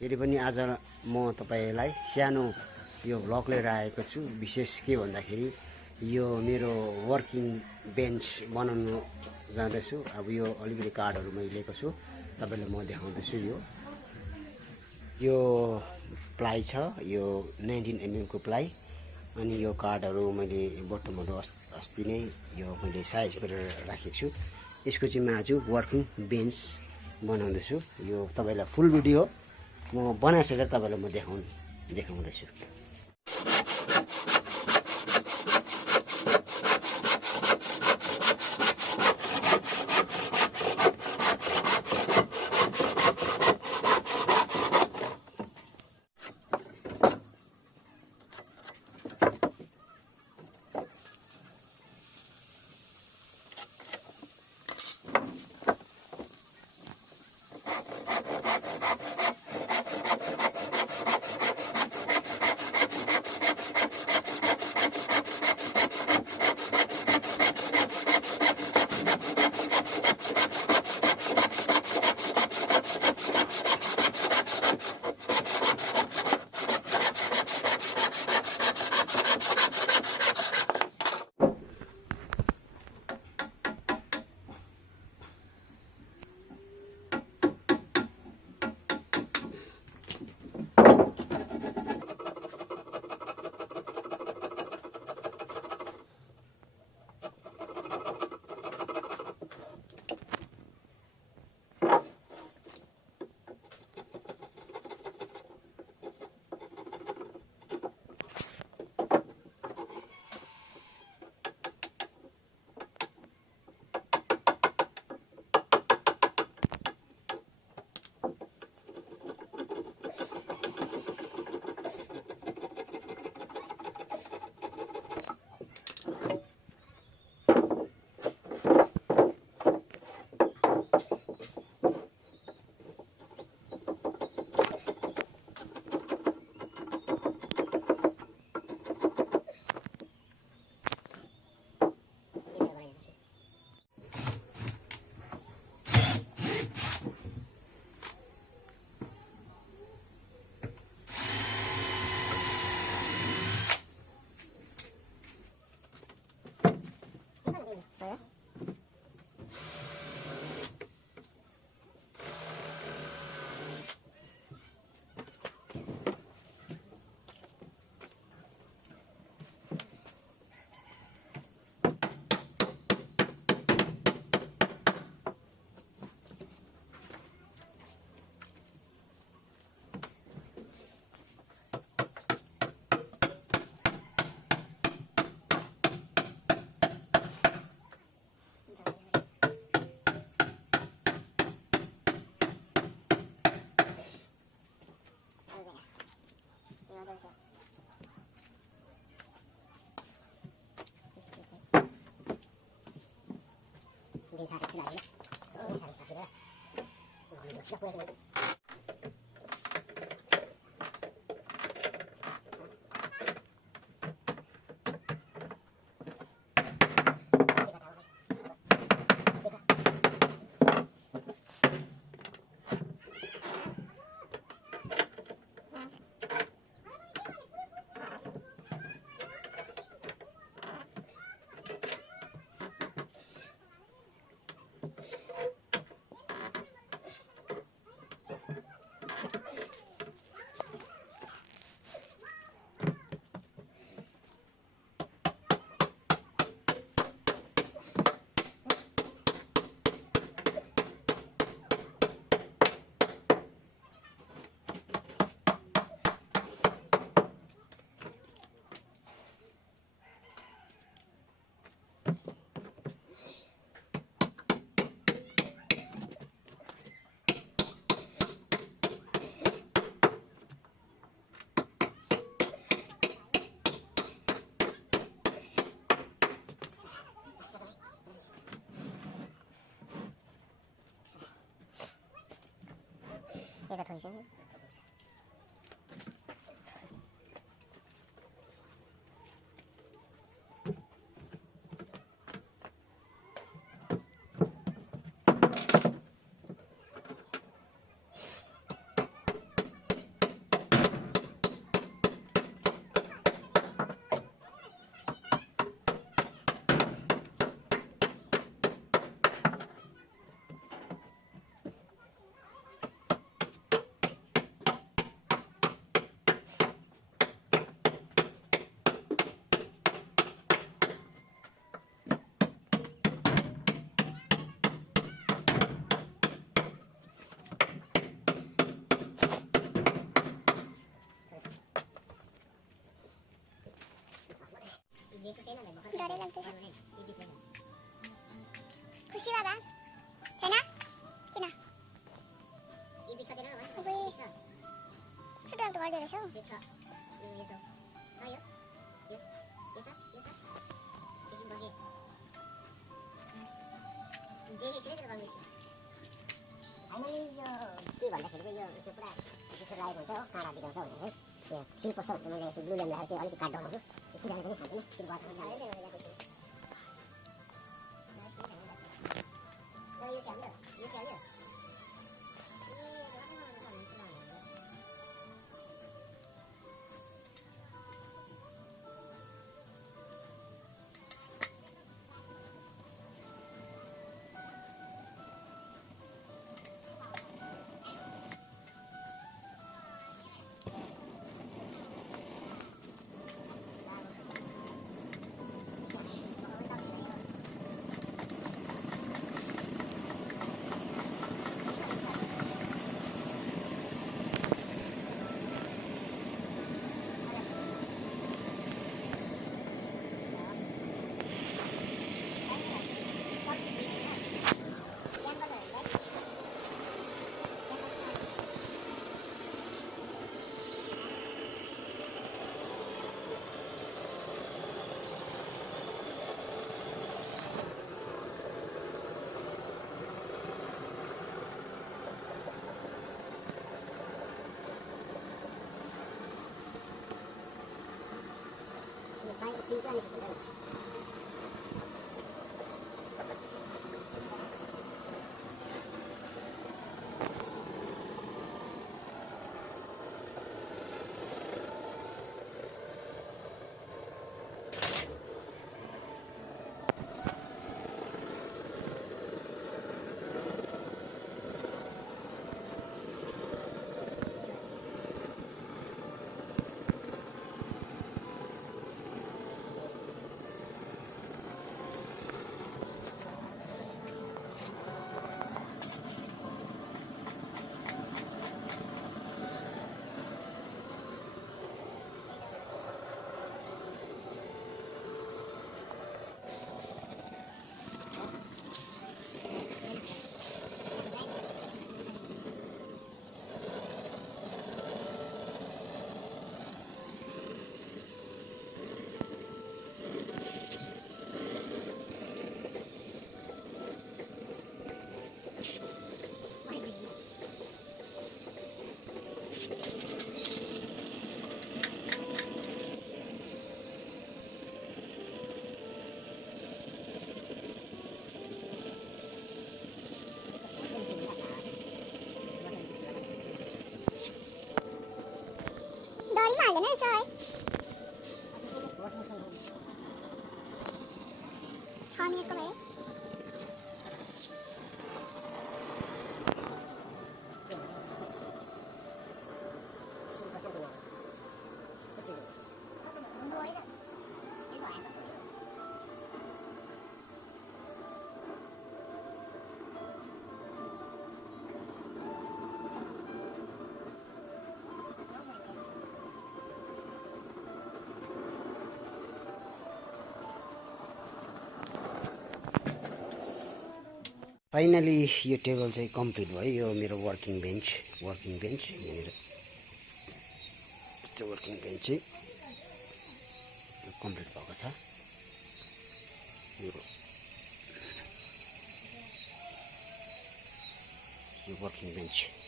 फेरि पनि आज म तपाईलाई सानो यो भ्लग लिएर आएको छु। विशेष के भन्दाखेरि यो मेरो वर्किङ बेन्च बनाउनु जाँदैछु। अब यो अलिकति कार्डहरु मैले लिएको छु, तपाईलाई म देखाउँदैछु। यो प्लाई छ, यो 19 mm को प्लाई। अनि यो कार्डहरु मैले बटमहरु अस्ति नै यो मैले साइज गरेर राखेको छु। यसको चाहिँ म आज वर्किङ बेन्च बनाउँदैछु। यो तपाईलाई फुल भिडियो म बनाइसकेर तपाईलाई म देखाउँदैछु। 얘가 더 이상해. गर्दै रहेछौ यो छ यो छ यो यो छ एकछिन बगे देखि छिटै बग्दैछ होइन यो के भन्दाखेरि चाहिँ यो यसो पुरा यसो लागेको हुन्छ हो काँडा बिगाउँछ भनेर चाहिँ यो सिल्को छ भने मैले यसो ग्लु ल्याएर चाहिँ अलिकति काट्दो हुन्छु किराले पनि खाँदैन त्यो बाटोमा जाँदै तर यो चाहिँ यो चाहिँ डरीमा हाल्दैन रहेछ है छमिएको भए फाइनली यो टेबल चाहिँ कम्प्लिट भयो यो मेरो वर्किङ बेन्च यहाँनिर त्यो वर्किङ बेन्च चाहिँ कम्प्लिट भएको छ यो वर्किङ बेन्च